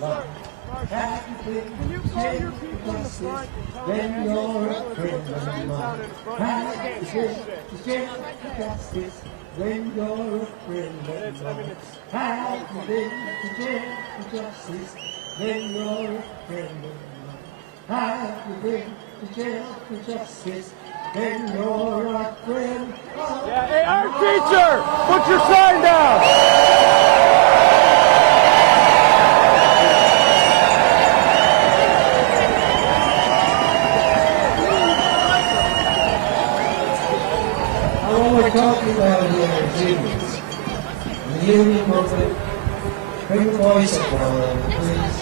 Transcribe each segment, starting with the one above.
love. Happy day, justice, then you're a friend of mine. Happy day, justice, when you're a friend of mine. Happy day, justice, when you're a friend of mine. Happy day, justice, when you're a friend of mine. Yeah, hey, art teacher, put your sign down. We're talking about here is unions. The union movement, bring the voice up now, please.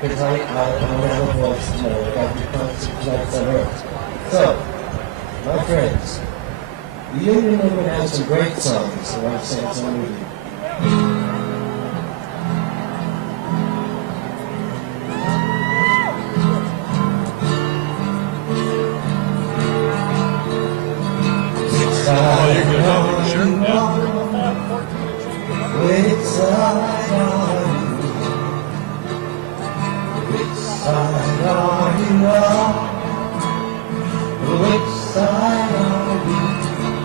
Because I don't have a voice to know about the concepts on earth. So, my friends, the union movement has some great songs, so I've sang some with you. Which side are you on? Which side are you?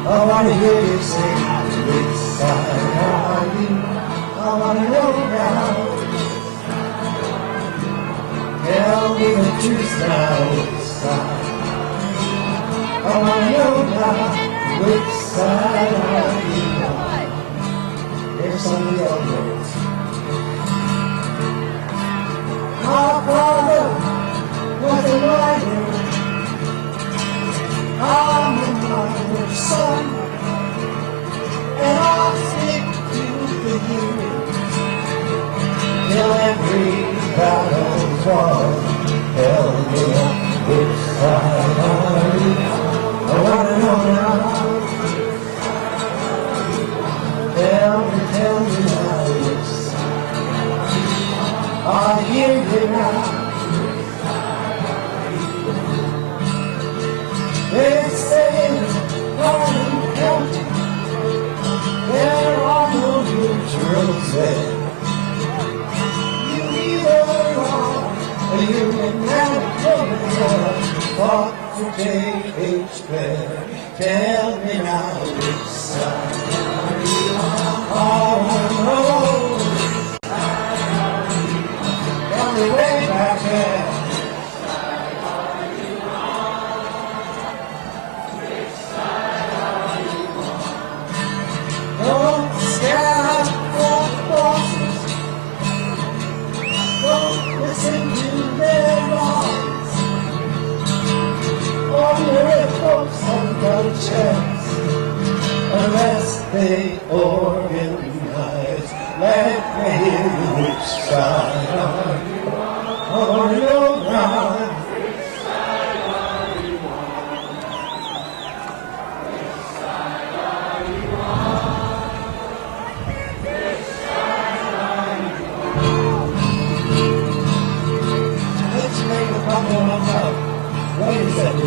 I want to hear you say, which side are you? I want to know now. Tell me the truth now, which side? I want to know now, which side are you? Here's some of the old words. My father was a writer. I'm a miner's son, and I'll stick to the union till every battle's won. Tell me which side are you? I want to know now. Tell me now, which side I hear you now. They say, Garden County, there are no neutrals there. You either are a union man or fought for J.H. Blair. Tell me now, which side are you on? I want to know. Tell me way back there. Don't stand for bosses. Don't listen to their lies. Ordinary folks haven't got a chance unless they organize. Let me hear you, which side are you on? I know now.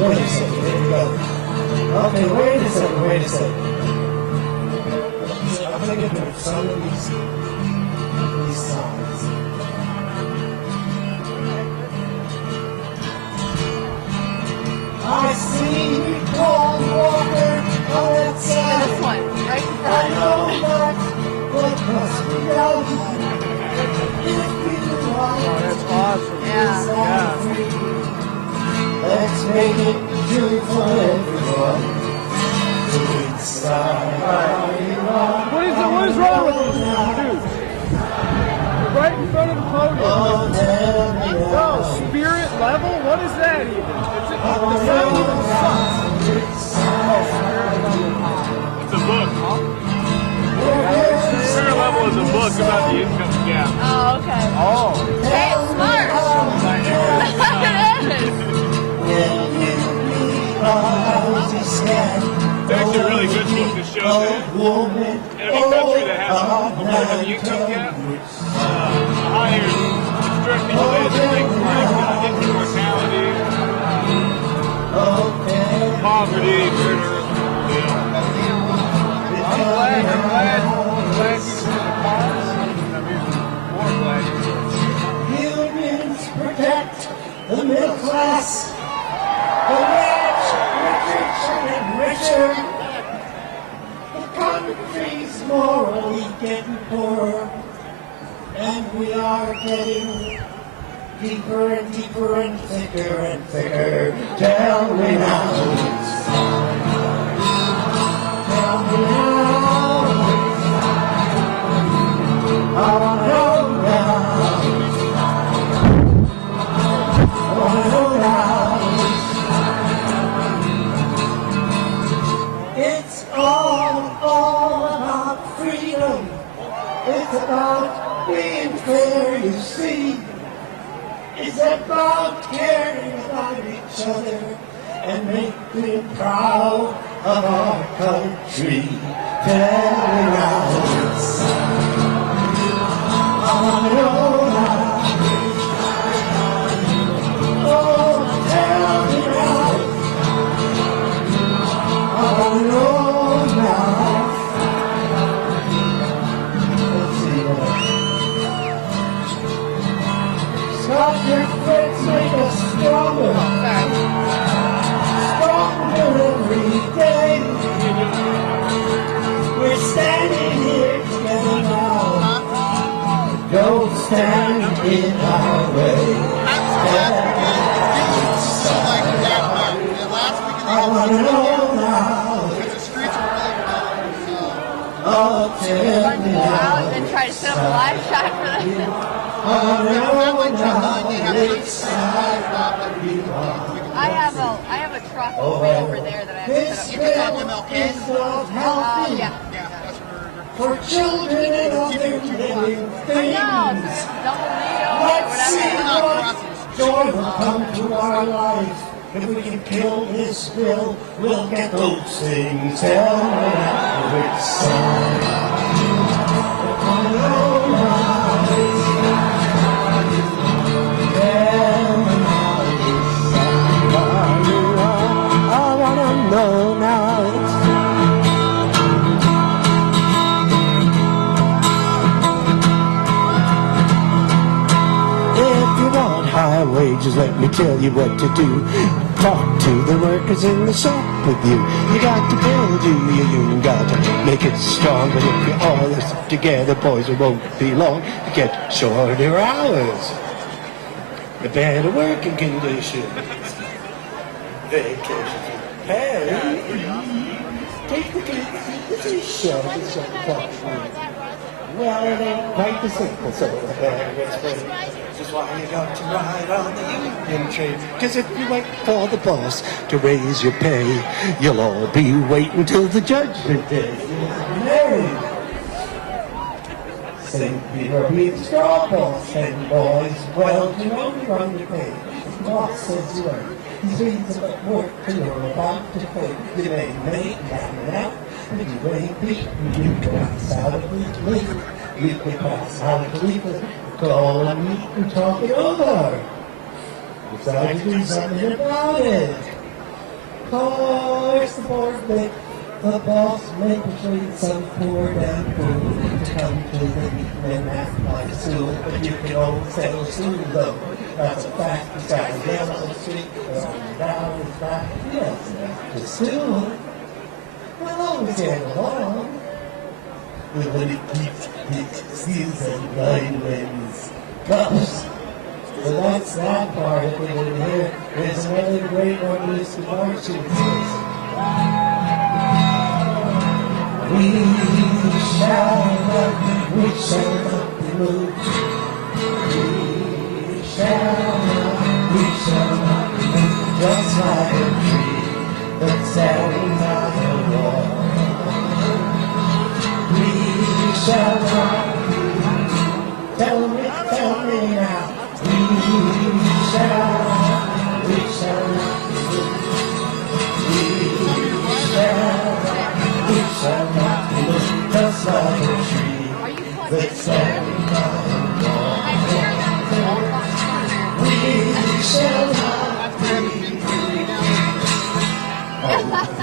Wait a second, there you go. Okay, wait a second. I'm going to get rid of some of these songs. I see you call Walker on that side. This one, right in front. I know that what must be done. If you want That's awesome. Yeah. let's make it true for everyone. Which side are you on? What is wrong with those dudes? They're right in front of the podium. Oh, tell me No, now. spirit level? What is that even? It's not even sucks. Oh, spirit level. It's a book. Spirit level is a book about the income gap. Oh, okay. Oh. Hey, it's smart. It is. It's actually a really good book that shows that in every country that has a more of an income gap, higher, it's directly related to things like infant mortality, poverty, murder. I'm glad you took the pause. I mean, more glad you took the middle class, the rich, richer, the country's morally getting poorer, and we are getting deeper and deeper and thicker. Tell me now. Tell me now. I wanna know now. I wanna know now. It's all about freedom. It's about being fair, you see. It's about caring about each other and making proud of our country. Tell me now. I want to know now. Oh, tell me now. I want to know now. Let's see what stop your friends, make us stronger. Stronger every day. We're standing here together now. Don't stand in our way. I want to know now. Oh, tell me now. Out and try to set up a live shot for them. I have a truck way over there that I have to set up. Yeah. For children and other living things. No, double needle or Let's see whatever. what joy will come to our life. If we can kill this bill, we'll get those things. Tell me how it's done. Wages, let me tell you what to do. Talk to the workers in the shop with you. You got to build your union, got to make it strong. But if you all listen together, boys, it won't be long. You get shorter hours, the better working conditions, vacation pay. Take the kids, this is short, it's so fun. Well, it ain't quite the simple, so the better explain. This is why you got to ride on the union train. Because if you wait for the boss to raise your pay, you'll all be waiting till the judgment day. Hey! St. Peter be the straw boss, and boys, well, you know you run your pay. The boss says you are. He reads about work till you're about to pay. You may make down and out. But you ain't beaten, you can pass out of the leaf. You can pass out of the leaf. Call and meet and talk it over. Besides, do something about it. Of course, the board make the boss make persuade some poor damn fool to come to the meeting and act like a stool. But you can always settle soon, though. That's a fact. He's got to yell on the street, down his back. Yes, the stool. We'll always get along. We'll only keep seas and blind winds. Gosh, so that's that part of it in here. There's another great one with the marching first. We shall not be moved. We shall not be moved. Just like a tree that's standing by the wall. We shall not be. Tell me now. We shall not be moved. We shall not be moved. Just like a tree that's standing by the wall. We shall not be.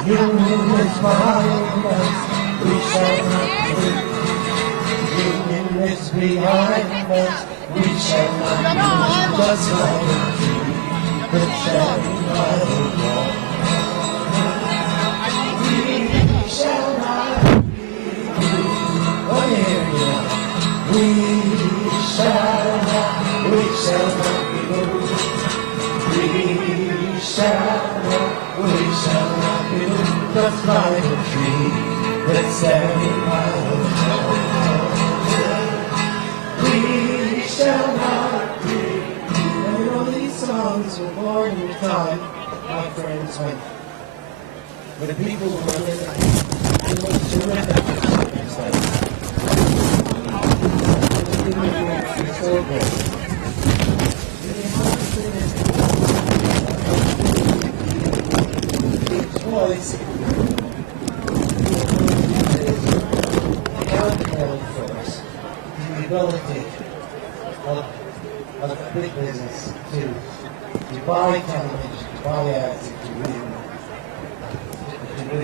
Union is behind us, we shall not move. Union is behind us, we shall not move. Just like a tree that shall not be wrong. We shall not be moved. Oh, hear me now. We shall not be moved. We shall not be moved. Just like a tree that's standing by the shore. We shall not be. And you know, these songs were born in the time, my friends, when people were living in the most terrific circumstances. It's so great. Its voice the ability of big business to buy television, to buy ads, to win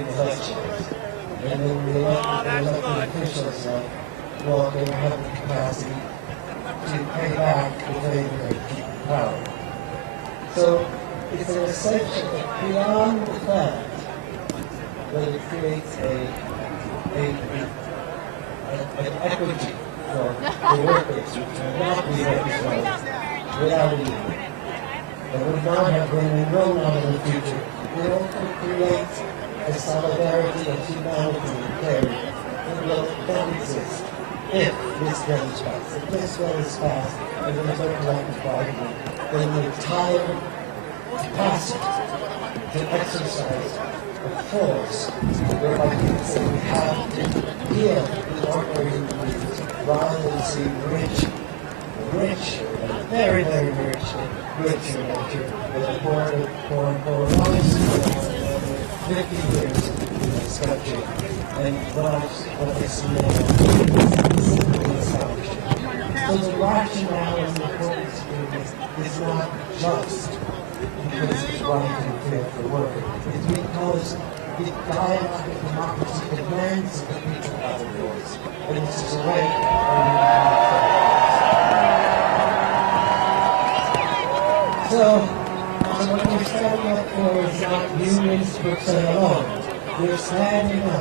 elections. And then the elected officials like Walker have the capacity to pay back the favor and keep power. So it's an essential beyond the fact that it creates an equity for the workers who cannot be represented without a union. That would not have been and will not in the future. It also creates a solidarity of humanity and care that will then exist if this bill is passed. If this bill is passed and there is a collective bargaining, then the entire capacity to exercise a force whereby people say we have to deal with ordinary individuals rather than see rich, very, very rich, richer and richer, with a poor lives for 50 years in this country. And what I see now is astonishing. So the rationale and the importance of this is not just because it's right and fair for workers. It's because the dialogue of democracy demands that the people have a voice. And this is a way So what we're standing up for is not unions per se alone. We're standing up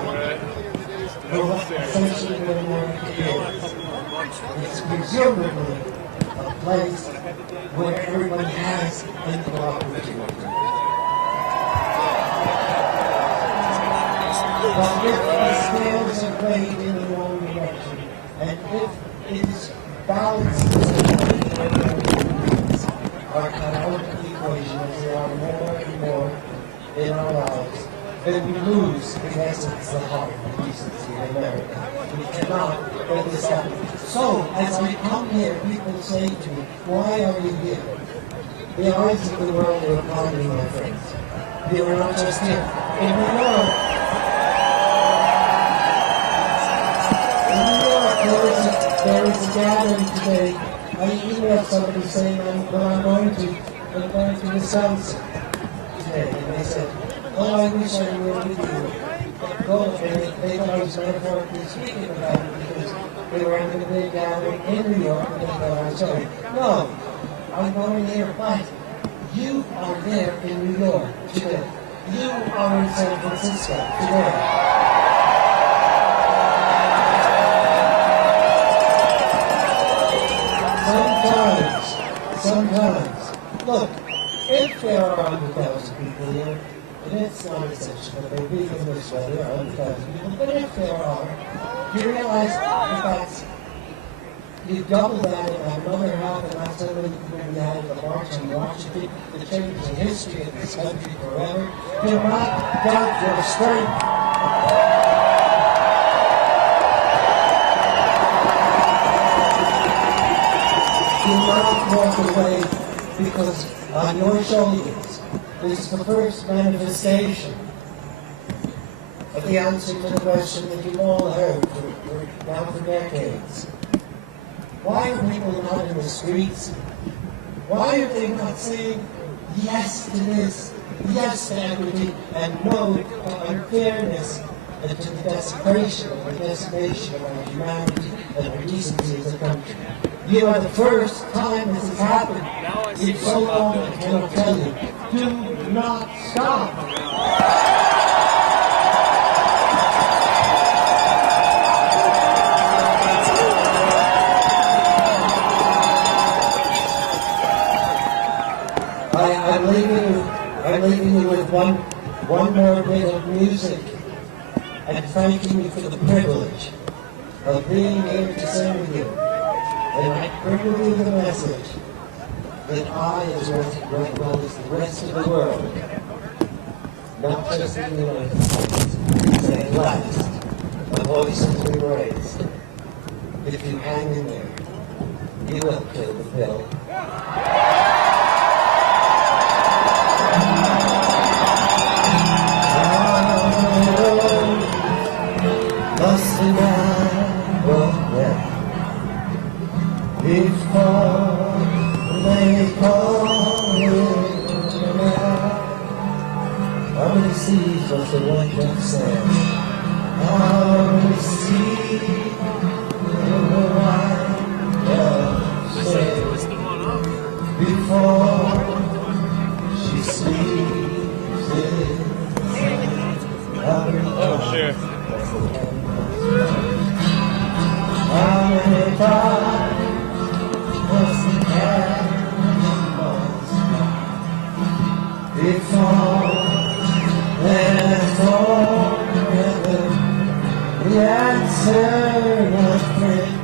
for what essentially what America is. It's presumably a place where everybody has equal opportunity. But if the scales are weighed in the wrong direction, and if it is balanced are cut out of the equation as there are more and more in our lives, then we lose the essence, the heart, the decency of America. We cannot let this happen. So, as I come here, people say to me, why are you here? The eyes of the world are upon me, my friends. They are not just here. In New York, there is a gathering today. I emailed somebody saying I'm going to Wisconsin today, and they said, oh, I wish I were with you. Go, and they thought I was metaphorically speaking about it because they were having a big gathering in New York, and they thought I was sorry. No, I'm going here, but you are there in New York today. You are in San Francisco today. Sometimes, look, if there are 100,000 people here, and it's not essential that they be in this way, there are 100,000 people, but if there are, you realize the facts. You double that in another half, and that's when we had the March on Washington, the change in history of this country forever. Do not doubt your strength. Do not walk away because on your shoulders is the first manifestation of the answer to the question that you've all heard now for decades. Why are people not in the streets? Why are they not saying yes to this, yes to equity, and no to unfairness, and to the desecration and the decimation of our humanity and our decency as a country? You are the first time this has happened in so long, I cannot tell you. Do not stop. I'm leaving you with one more bit of music and thanking you for the privilege of being here to sing with you. And I bring with you the message that I, as well as the rest of the world, not just in the United States, say at last, the voices we raise. If you hang in there, you will kill the bill. Before they call you now, how many seas was the one that said, how many seas the white dove said, before she sleeps in Oh, shit. how many times before and forever, the answer was friends.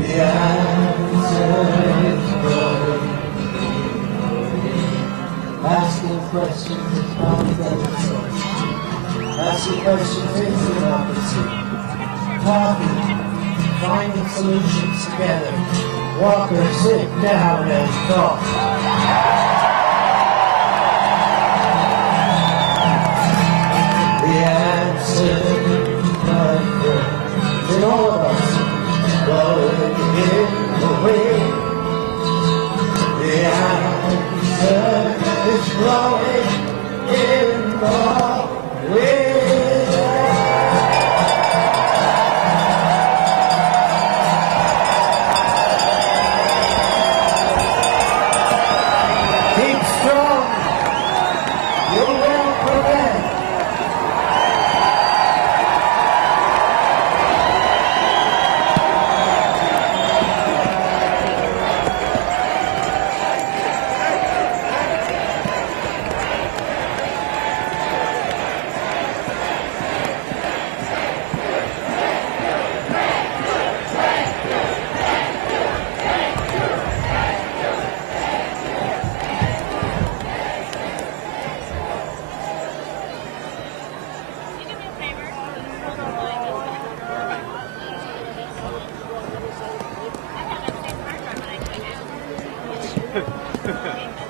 The answer is going. Asking questions is not the Asking questions is democracy. Talking, finding solutions together. Walker, sit down and talk. The answer, my friend, is in all of us, blowing in the wind. The answer is blowing in the wind.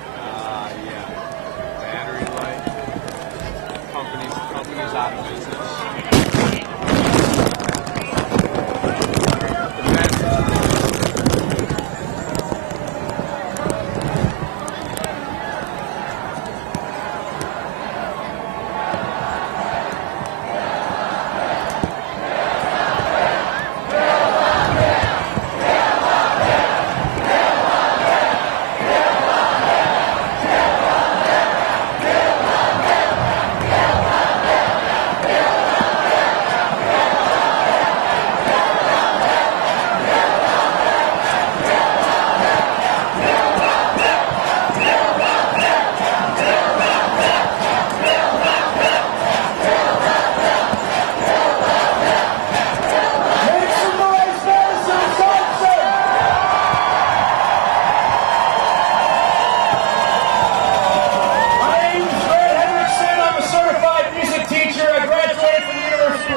Yeah. Battery life. Companies out of business.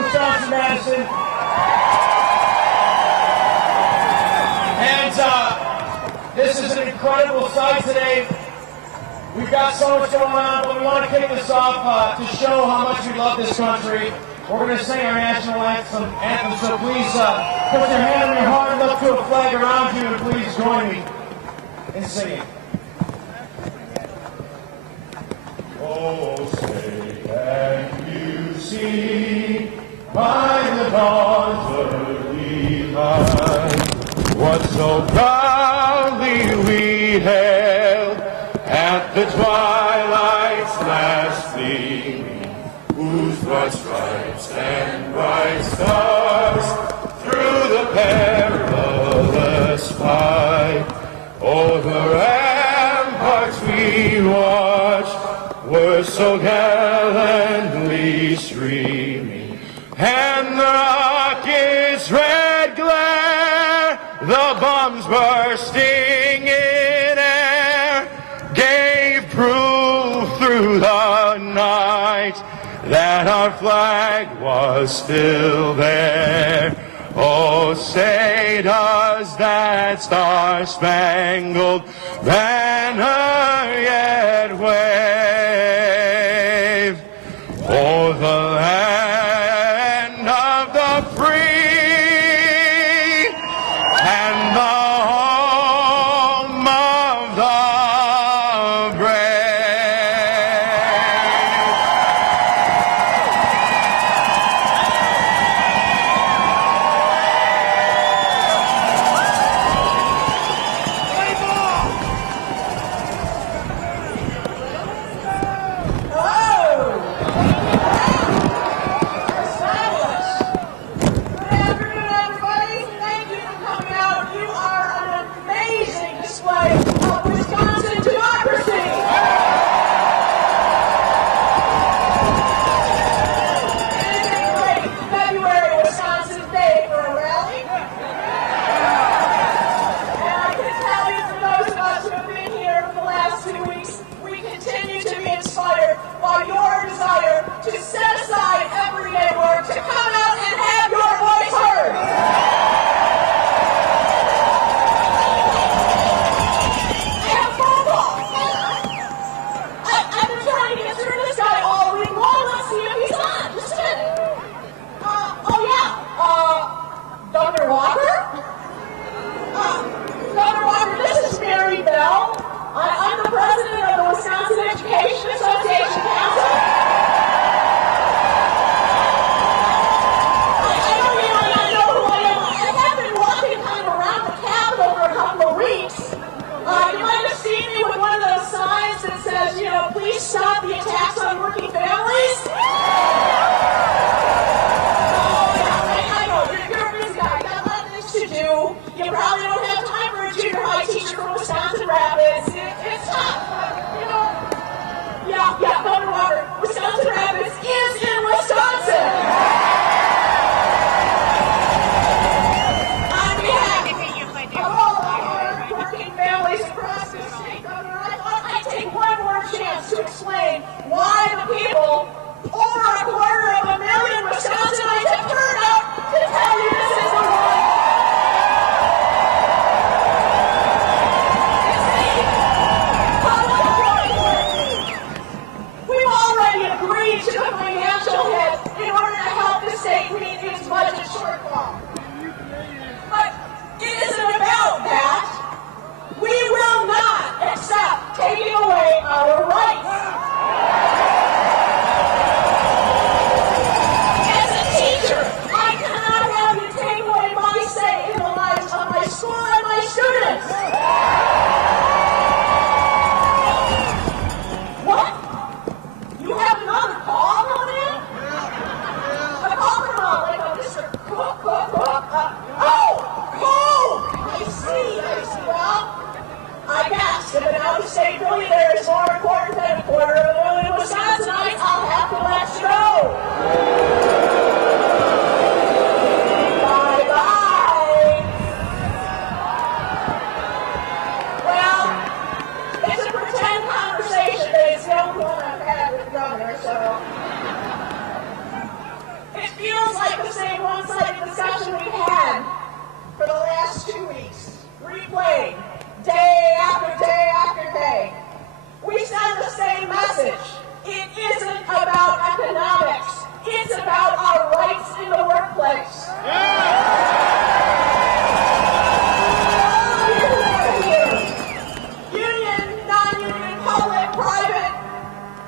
Wisconsin Madison. And this is an incredible sight today. We've got so much going on, but we want to kick this off to show how much we love this country. We're going to sing our national anthem, so please put your hand on your heart, look to a flag around you, and please join me in singing. 1, Oh, say, can you see by the dawn's early light what so proudly we hailed at the twilight's last gleaming, whose broad stripes and bright stars through the perilous fight over ramparts we watched were so gallantly streaming, and the rocket's red glare, the bombs bursting in air, gave proof through the night that our flag was still there. Oh, say does that star-spangled banner yet wave o'er the land of the free and the home of the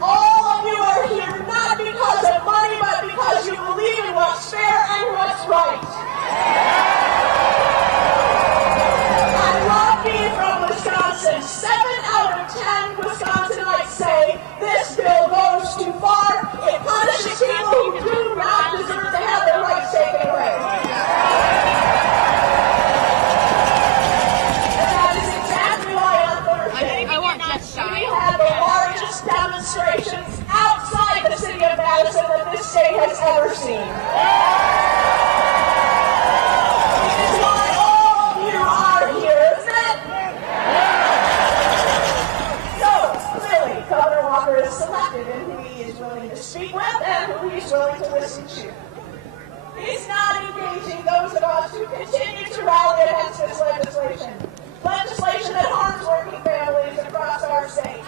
all state has ever seen. Which is why all of you are here, isn't it? So, clearly, Governor Walker is selective in who he is willing to speak with and who he is willing to listen to. He's not engaging those of us who continue to rally against this legislation. Legislation that harms working families across our state.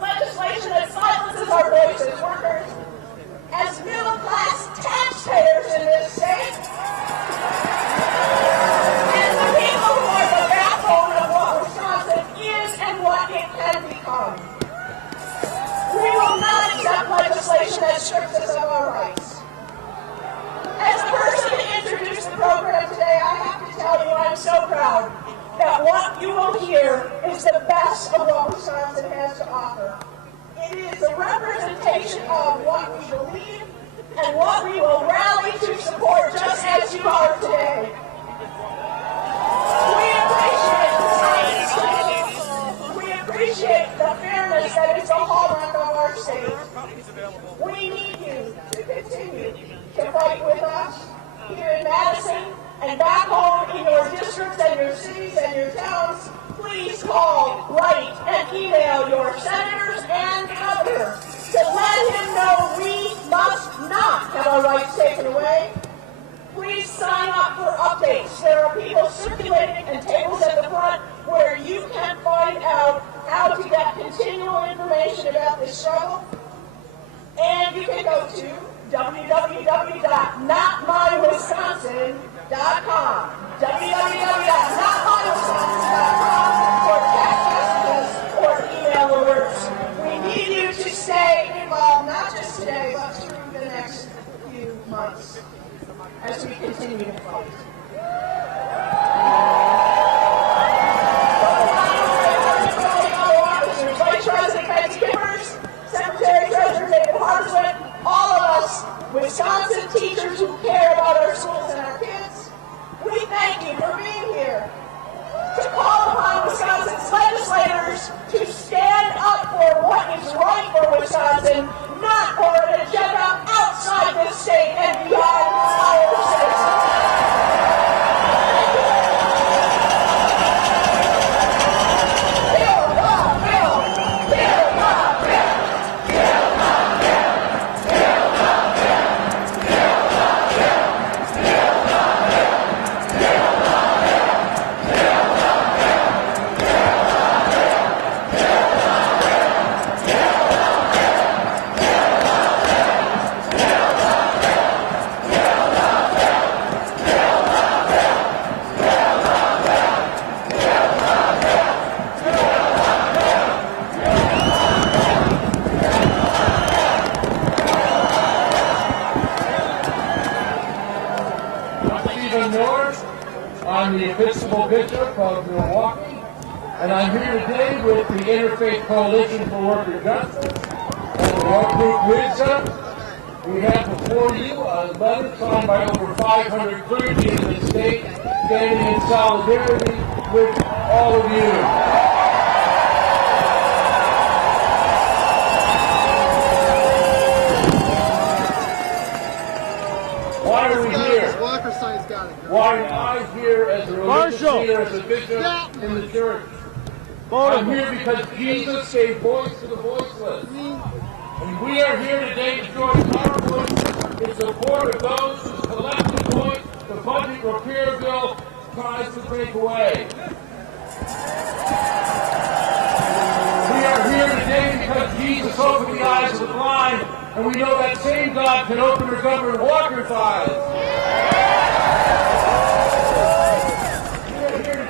Legislation that silences our voices, workers, as middle-class taxpayers in this state. And the people who are the backbone of what Wisconsin is and what it can become. We will not accept legislation that strips us of our rights. As the person who introduced the program today, I have to tell you I'm so proud that what you will hear is the best of what Wisconsin has to offer. It is a representation of what we believe and what we will rally to support, just as you are today. We appreciate the fairness that is the hallmark of our state. We need you to continue to fight with us here in Madison and back home in your districts and your cities and your towns. Please call, write, and email your senators and governor to let him know we must not have our rights taken away. Please sign up for updates. There are people circulating and tables at the front where you can find out how to get continual information about this struggle. And you can go to www.notmywisconsin.com, www.notmywisconsin.com for text messages or email alerts. We need you to stay involved, not just today, but through the next few months as we continue to fight. Vice President Betsy Kippers, Secretary Treasurer David Hartswick, all of us Wisconsin teachers who care about our schools and our kids, we thank you for being here to call upon Wisconsin's legislators to stand up for what is right for Wisconsin, not for an agenda outside this state and beyond our citizens. I'm the Episcopal Bishop of Milwaukee, and I'm here today with the Interfaith Coalition for Worker Justice and the Work Group Wisdom. We have before you a letter signed by over 500 clergy in the state, standing in solidarity with all of you. Why are we here? Why am I here as a religious leader, as a bishop in the church? I'm here because Jesus gave voice to the voiceless. And we are here today to join our voices in support of those whose collective voice the budget repair bill tries to take away. We are here today because Jesus opened the eyes of the blind, and we know that same God can open Governor Walker's eyes.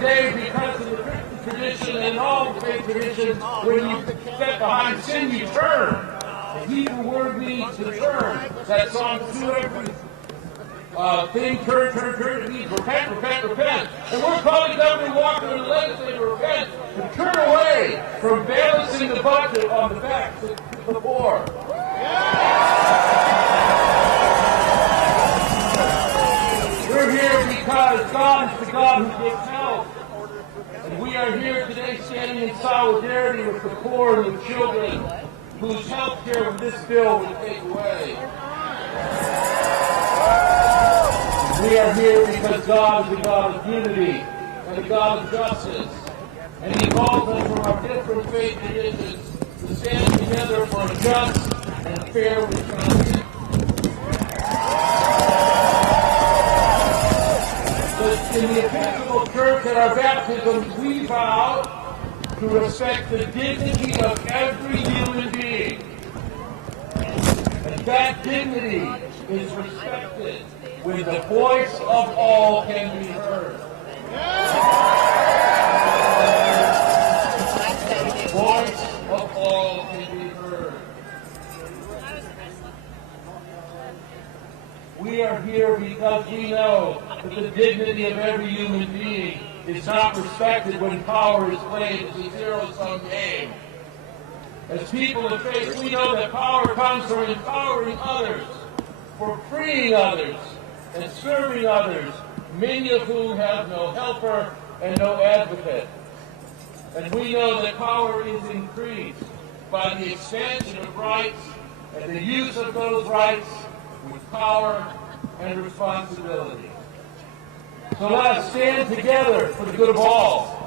Today, because of the Christian tradition and all faith traditions, when you step behind sin, you turn. The Hebrew word means to turn. That song, do every thing, turn. It means repent, repent, repent. And we're calling Governor Walker and the legislature to repent, to turn away from balancing the budget on the backs of the poor. We're here because God is the God who gives health. And we are here today standing in solidarity with the poor and the children whose health care this bill would take away. We are here because God is a God of unity and a God of justice. And He calls us from our different faith traditions to stand together for a just and fair Wisconsin. In the Episcopal Church at our baptism, we vow to respect the dignity of every human being. And that dignity is respected when the voice of all can be heard. The voice of all can be heard. We are here because we know that the dignity of every human being is not respected when power is played as a zero-sum game. As people of faith, we know that power comes from empowering others, for freeing others, and serving others, many of whom have no helper and no advocate. And we know that power is increased by the expansion of rights and the use of those rights with power and responsibility. So let us stand together for the good of all.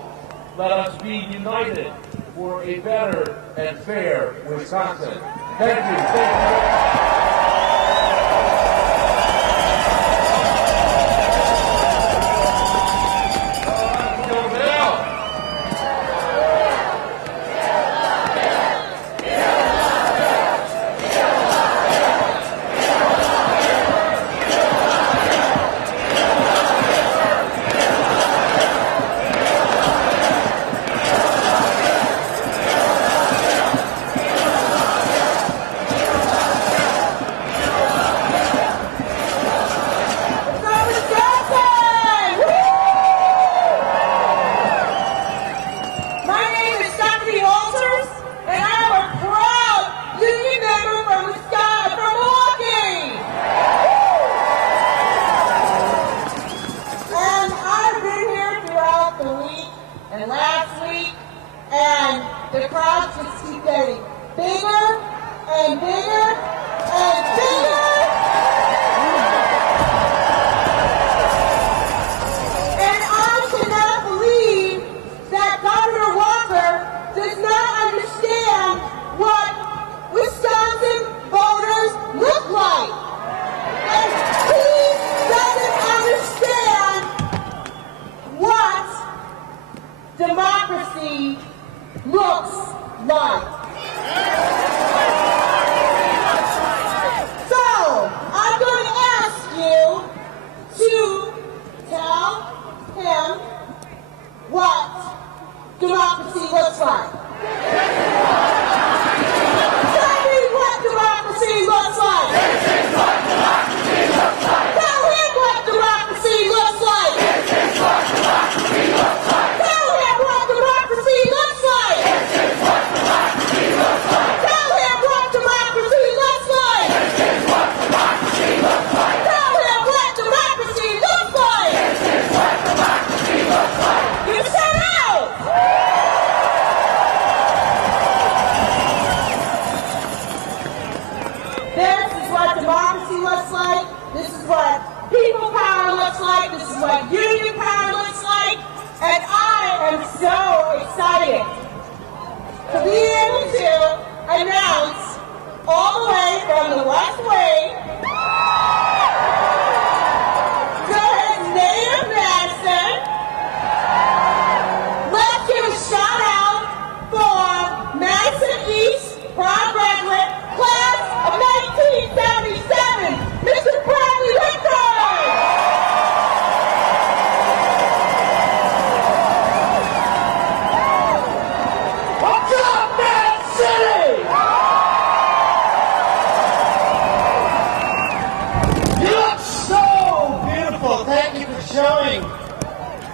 Let us be united for a better and fair Wisconsin. Thank you. Thank you. Democracy looks like. So, I'm going to ask you to tell him what democracy looks like. Tell me what democracy looks like. This is what democracy looks like. Tell him what democracy looks like. This is what democracy looks like. Tell him what democracy looks like. This is what democracy looks like. Tell him what democracy looks like. This is what democracy looks like. Tell him what democracy looks like. This is what democracy looks like. You said out. This is what democracy looks like. This is what people power looks like. This is what union power looks like. And I am so excited to be able to announce all the way from the West Wing to his native Madison. Let's give a shout out for Madison East proud graduate class of 1977, Mr. Bradley Whitford. What's up, Mad City? You look so beautiful. Thank you for showing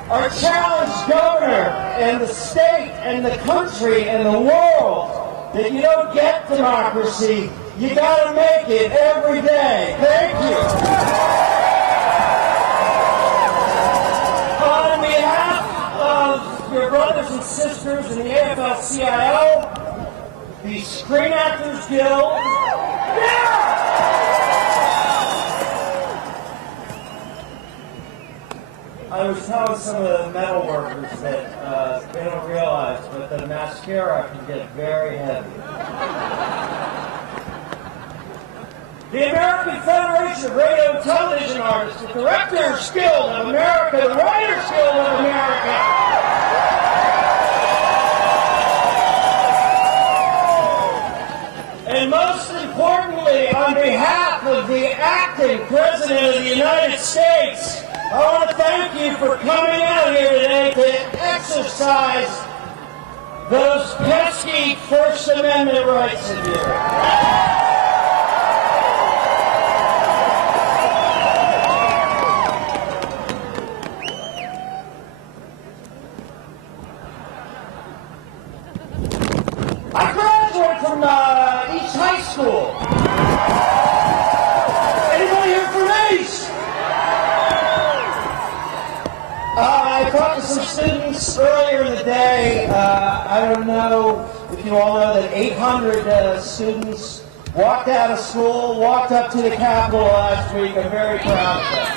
our challenged governor and the state and the country and the world that you don't get democracy, you gotta make it every day. Thank you. On behalf of your brothers and sisters in the AFL-CIO, the Screen Actors Guild, was telling some of the metal workers that they don't realize, but the mascara can get very heavy. The American Federation of Radio and Television Artists, the Directors Guild of America, the Writers Guild of America. And most importantly, on behalf of the acting President of the United States, I want to thank you for coming out here today to exercise those pesky First Amendment rights of yours. I graduated from East High School. Anybody here from East? I talked to some students earlier in the day. I don't know if you all know that 800 students walked out of school, walked up to the Capitol last week. I'm very proud of them.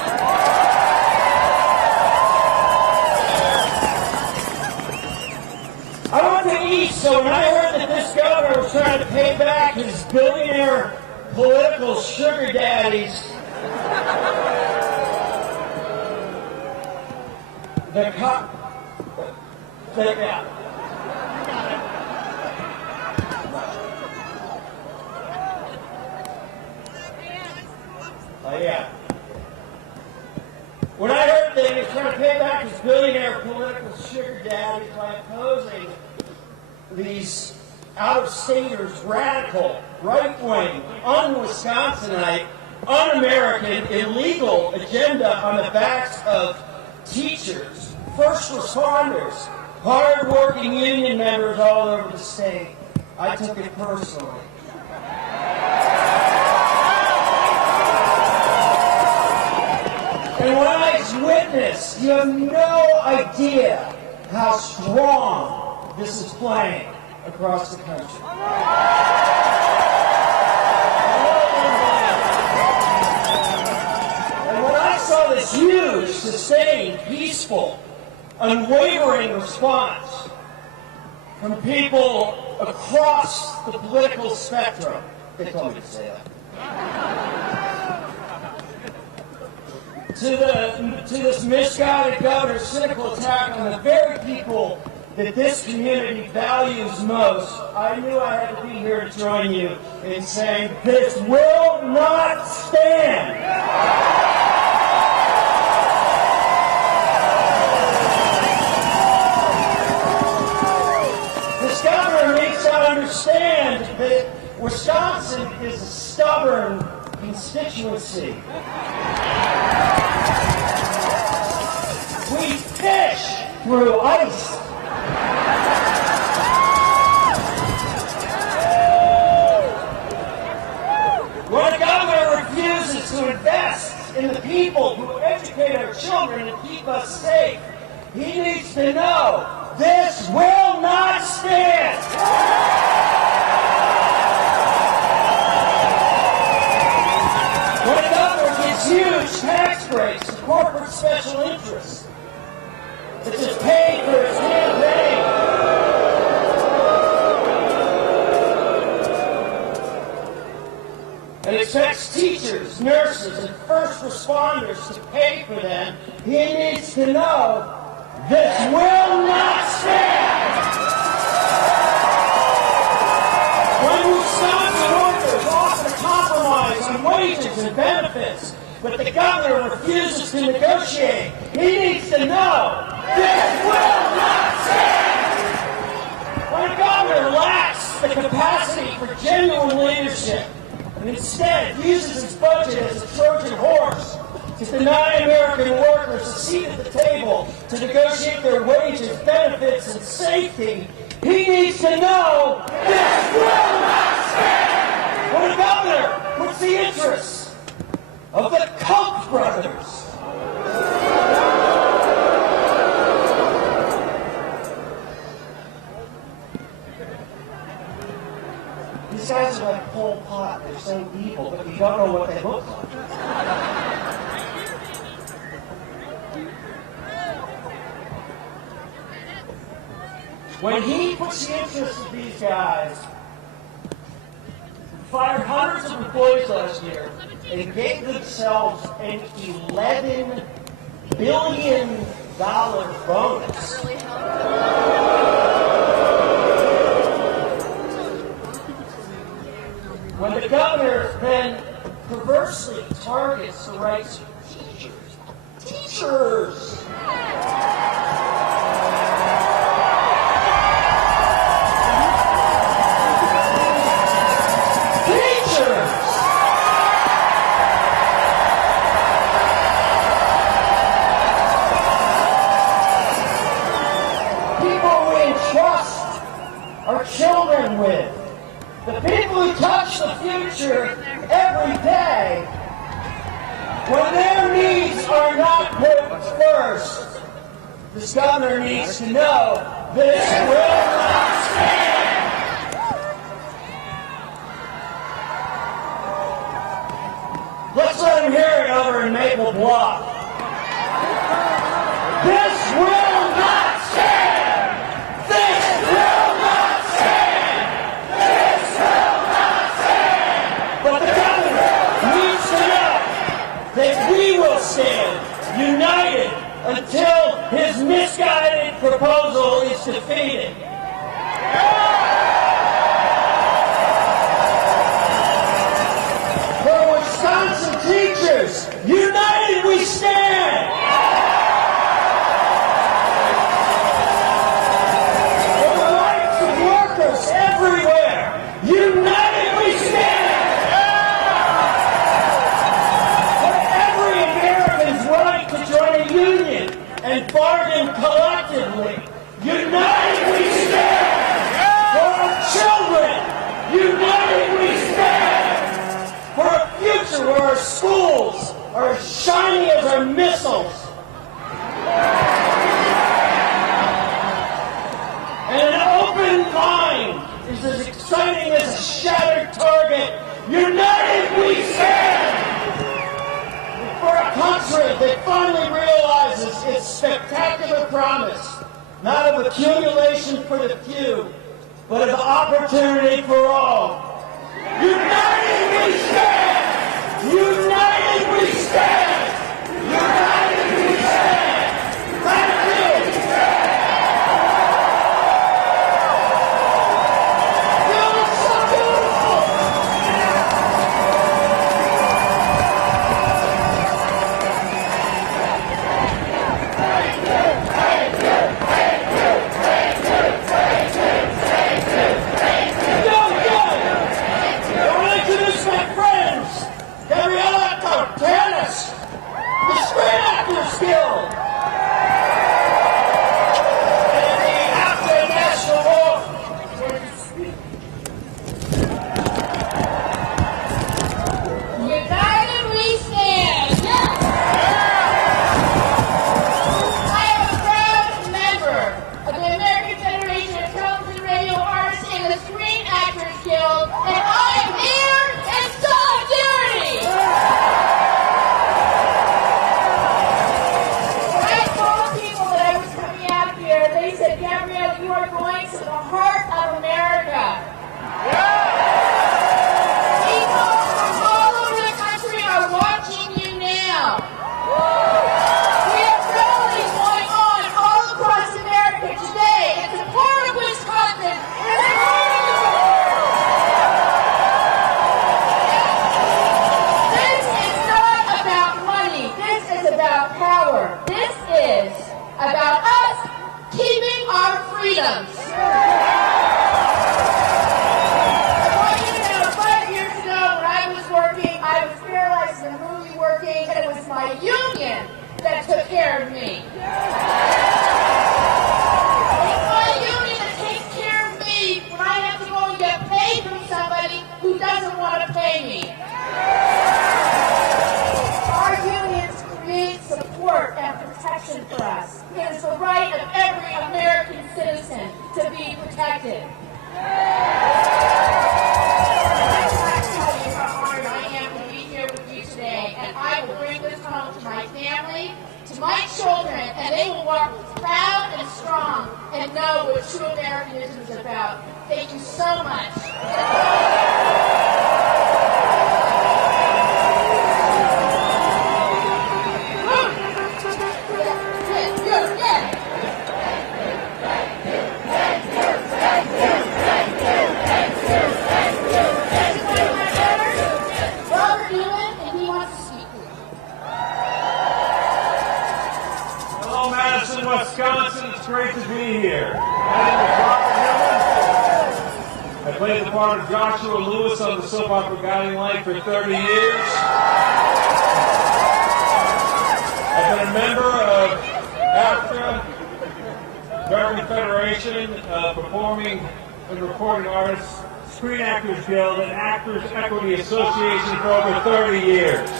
I went to East, so when I heard that this governor was trying to pay back his billionaire political sugar daddies, when I heard that he was trying to pay back his billionaire political sugar daddies by opposing these out-of-staters, radical, right-wing, un-Wisconsinite, un-American, illegal agenda on the backs of teachers, first responders, hard-working union members all over the state, I took it personally. And when I witnessed, you have no idea how strong this is playing across the country. And when I saw this huge, sustained, peaceful, unwavering response from people across the political spectrum, they told me to say that. To this misguided governor's cynical attack on the very people that this community values most, I knew I had to be here to join you in saying, this will not stand. This governor needs to understand that Wisconsin is a stubborn constituency. We fish through ice. When a governor refuses to invest in the people who educate our children and keep us safe, he needs to know this will not stand. When a governor gives huge tax breaks to corporate special interests, that just paid for his campaign, and expects teachers, nurses, and first responders to pay for them, he needs to know this will not stand. When Wisconsin workers offer to compromise on wages and benefits, but the governor refuses to negotiate, he needs to know this will not stand. When a governor lacks the capacity for genuine leadership, and instead uses his budget as a Trojan horse to deny American workers a seat at the table to negotiate their wages, benefits, and safety, he needs to know this will not stand. When a governor puts the interests of the Koch brothers these guys are like Pol Pot. They're so evil, but you don't know what they look like. when he puts the interests of these guys, fired hundreds of employees last year, and gave themselves an $11 billion bonus. When the governor then perversely targets the rights of teachers. Our children with. The people who touch the future every day, when their needs are not put first, this governor needs to know this will not stand. Let's let him hear it over in Maple Bluff. This will not stand. This will not stand. This will not stand. But the governor needs to know that we will stand united until his misguided proposal is defeated. For Wisconsin teachers, united we stand. Everywhere, united we stand. For every American's right to join a union and bargain collectively, united we stand. For our children, united we stand. For a future where our schools are as shiny as our missiles. And an open mind is as exciting as a shattered target. United we stand! For a country that finally realizes its spectacular promise, not of accumulation for the few, but of opportunity for all. United we stand! United we stand! United we stand! Thank you! know what true Americanism is about. Thank you so much. Hello, Madison, Wisconsin. It's great to be here. My name is Robert Newman. I played the part of Joshua Lewis on the soap opera Guiding Light for 30 years. I've been a member of AFTRA, American Federation of Performing and Recording Artists, Screen Actors Guild, and Actors Equity Association for over 30 years.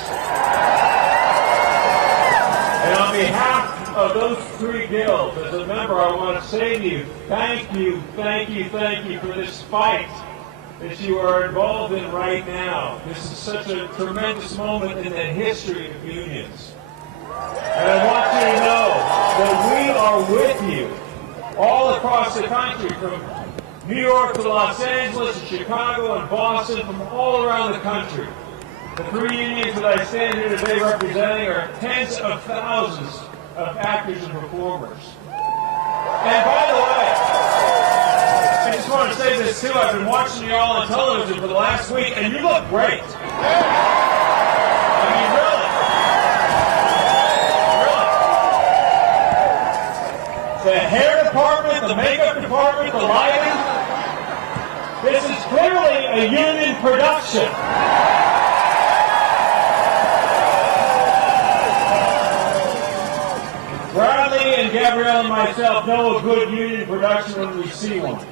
And on behalf of those three guilds, as a member, I want to say to you, thank you for this fight that you are involved in right now. This is such a tremendous moment in the history of unions. And I want you to know that we are with you all across the country, from New York to Los Angeles to Chicago and Boston, from all around the country. The three unions that I stand here today representing are tens of thousands of actors and performers. And by the way, I just want to say this too, I've been watching you all on television for the last week, and you look great. I mean, really. The hair department, the makeup department, the lighting, this is clearly a union production. Bradley and Gabrielle and myself know a good union production when we see one.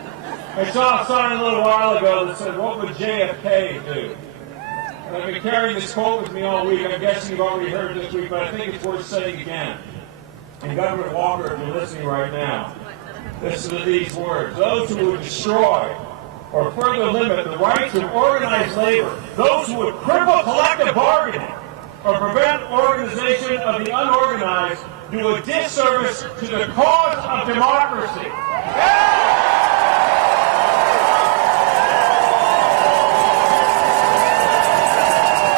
I saw a sign a little while ago that said, "What would JFK do?" And I've been carrying this quote with me all week. I'm guessing you've already heard it this week, but I think it's worth saying again. And Governor Walker, if you're listening right now, listen to these words. Those who would destroy or further limit the rights of organized labor, those who would cripple collective bargaining or prevent organization of the unorganized, do a disservice to the cause of democracy.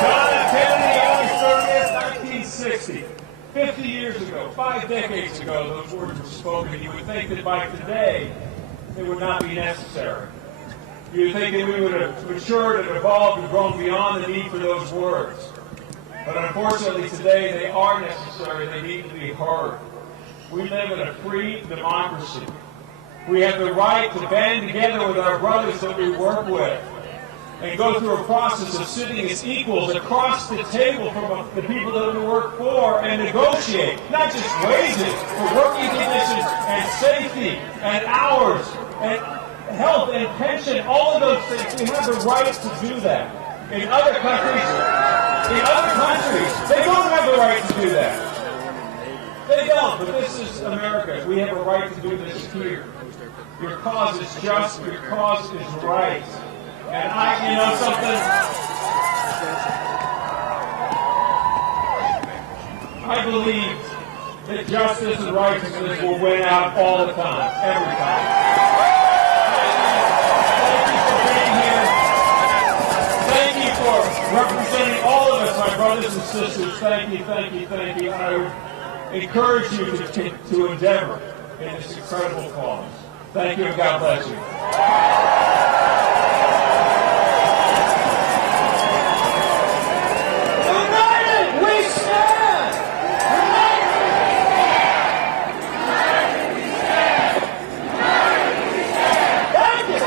John F. Kennedy, August 30th, 1960. 50 years ago, 5 decades ago, those words were spoken. You would think that by today, it would not be necessary. You would think that we would have matured and evolved and grown beyond the need for those words. But unfortunately today, they are necessary. They need to be heard. We live in a free democracy. We have the right to band together with our brothers that we work with and go through a process of sitting as equals across the table from the people that we work for and negotiate, not just wages, but working conditions and safety and hours and health and pension, all of those things. We have the right to do that. In other countries, they don't have the right to do that. They don't, but this is America. We have a right to do this here. Your cause is just, your cause is right. And you know something? I believe that justice and righteousness will win out all the time, every time. Representing all of us, my brothers and sisters, thank you. I would encourage you to endeavor in this incredible cause. Thank you, and God bless you. United we stand! United we stand! United we stand! Thank you!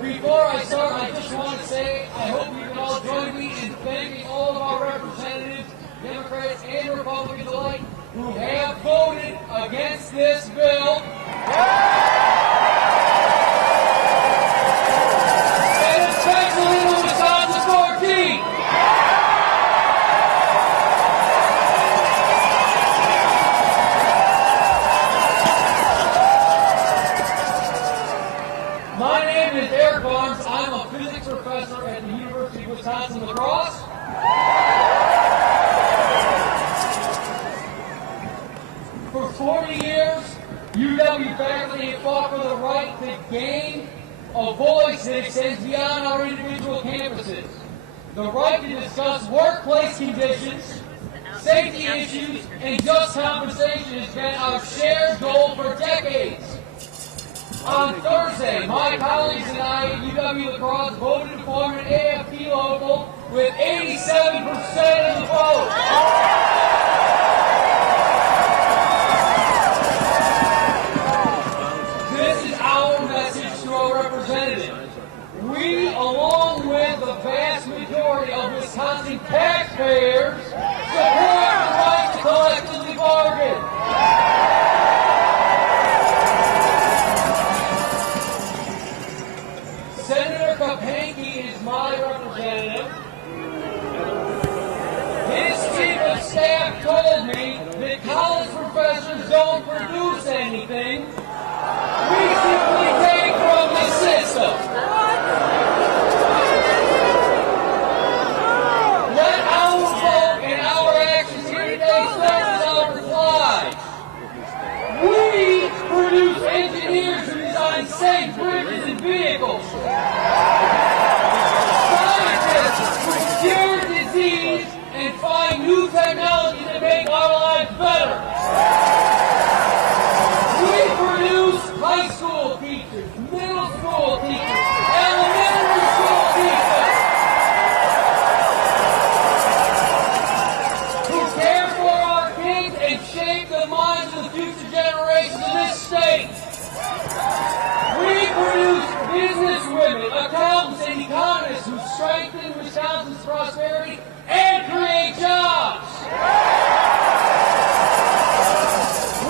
Before I start, I just want to say I hope you can all join me in thanking all of our representatives, Democrats and Republicans alike, who have voted against this bill. For 40 years, UW faculty have fought for the right to gain a voice that extends beyond our individual campuses. The right to discuss workplace conditions, safety issues, and just compensation has been our shared goal for decades. On Thursday, my colleagues and I at UW-LaCrosse voted to form an AFP local with 87% of the vote. This is our message to our representatives. We, along with the vast majority of Wisconsin taxpayers, support the right to collectively bargain. Senator Kapanke is my representative. His chief of staff told me that college professors don't produce anything. We simply take from the system. Let our vote and our actions here today serve as our reply. We produce engineers who design safe bridges and vehicles. Scientists who cure disease and find new technology to make our lives better. We produce high school teachers, middle school teachers, elementary school teachers who care for our kids and shape the minds of the future generations of this state. We produce businesswomen, accountants, and economists who strengthen Wisconsin's prosperity and create jobs.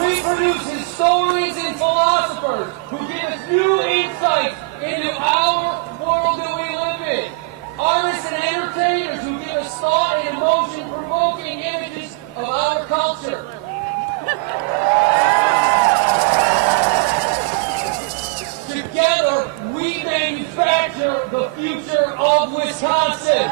We produce historians and philosophers who give us new insights into our world that we live in. Artists and entertainers who give us thought and emotion-provoking images of our culture. Together, we manufacture the future of Wisconsin.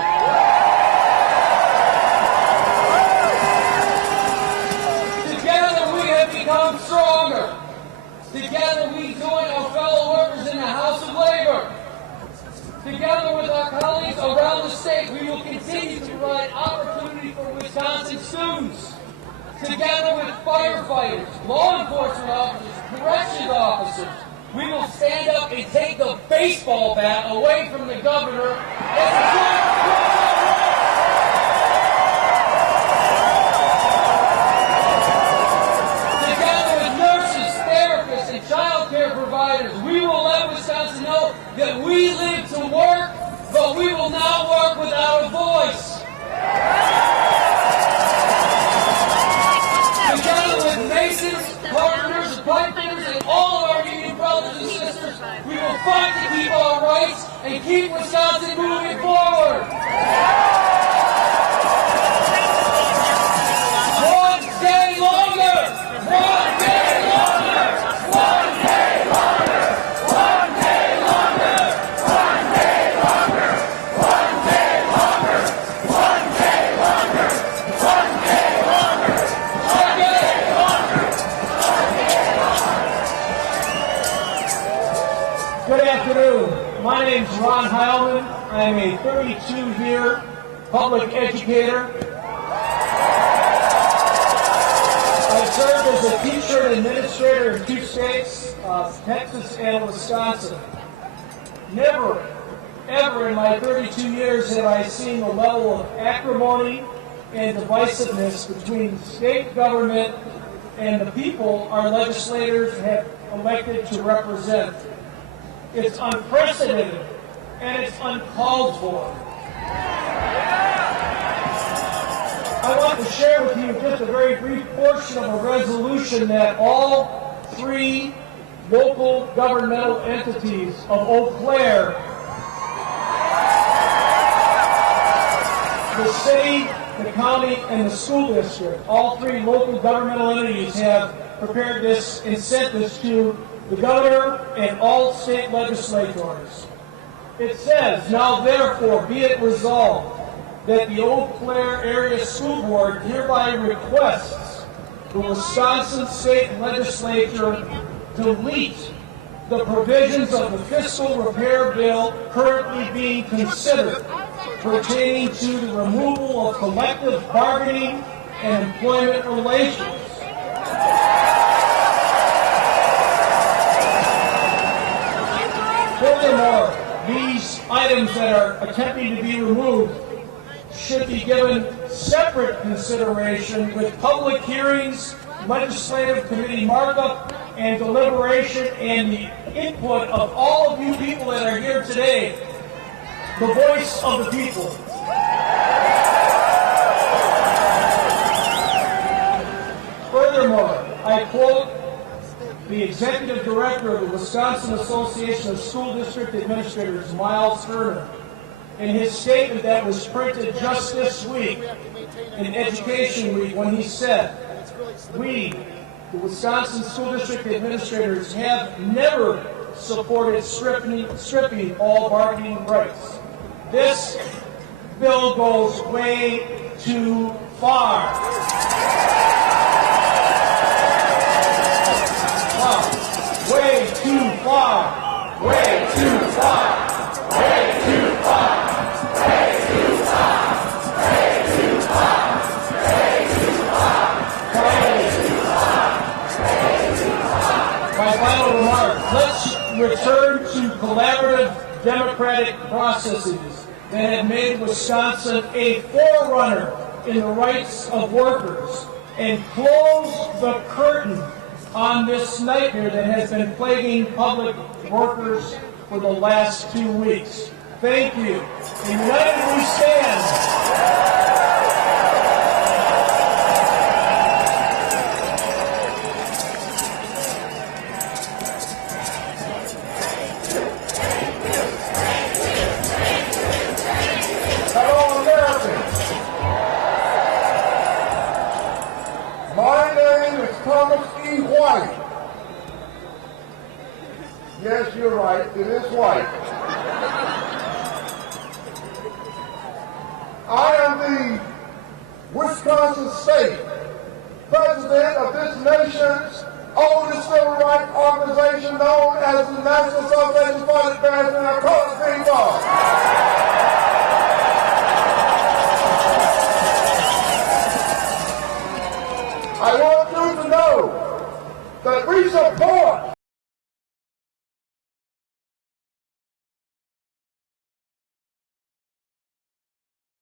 Together, we have become stronger. Together, we join our fellow workers in the House of Labor. Together with our colleagues around the state, we will continue to provide opportunity for Wisconsin students. Together with firefighters, law enforcement officers, corrections officers, we will stand up and take the baseball bat away from the governor as a joint. Together with nurses, therapists, and child care providers, we will let Wisconsin know that we live to work, but we will not work without a voice. Together with masons, carpenters, pipefitters, and all of our union brothers and sisters, we will fight to keep our rights and keep Wisconsin moving forward. One day longer! One day longer! One day longer! One day longer! One day longer! One day longer! One day longer! One day longer! One day longer! Good afternoon. My name's Ron Heilman. I am a 32-year public educator. I've served as a teacher and administrator in 2 states, Texas and Wisconsin. Never, ever in my 32 years have I seen the level of acrimony and divisiveness between state government and the people our legislators have elected to represent. It's unprecedented and it's uncalled for. I want to share with you just a very brief portion of a resolution that all 3 local governmental entities of Eau Claire, the city, the county, and the school district, all 3 local governmental entities have prepared this and sent this to the governor and all state legislators. It says, now therefore be it resolved that the Eau Claire Area School Board hereby requests the Wisconsin State Legislature delete the provisions of the fiscal repair bill currently being considered pertaining to the removal of collective bargaining and employment relations. Furthermore, these items that are attempting to be removed should be given separate consideration with public hearings, legislative committee markup, and deliberation, and the input of all of you people that are here today, the voice of the people. Furthermore, I quote the executive director of the Wisconsin Association of School District Administrators, Miles Turner, in his statement that was printed just this week in Education Week, when he said, "We, the Wisconsin School District Administrators, have never supported stripping all bargaining rights. This bill goes way too far." Way too far. Way too far. Way too far. Way too far. Way too far. Way too far. My final remark. Let's return to collaborative democratic processes that have made Wisconsin a forerunner in the rights of workers and close the curtain on this nightmare that has been plaguing public workers for the last 2 weeks. Thank you. United we stand. Hello, Americans. My name is Thomas E. White. Yes, you're right. It is White. I am the Wisconsin State President of this nation's oldest civil rights organization, known as the National Association for the Advancement of Colored People. I want you to know that we support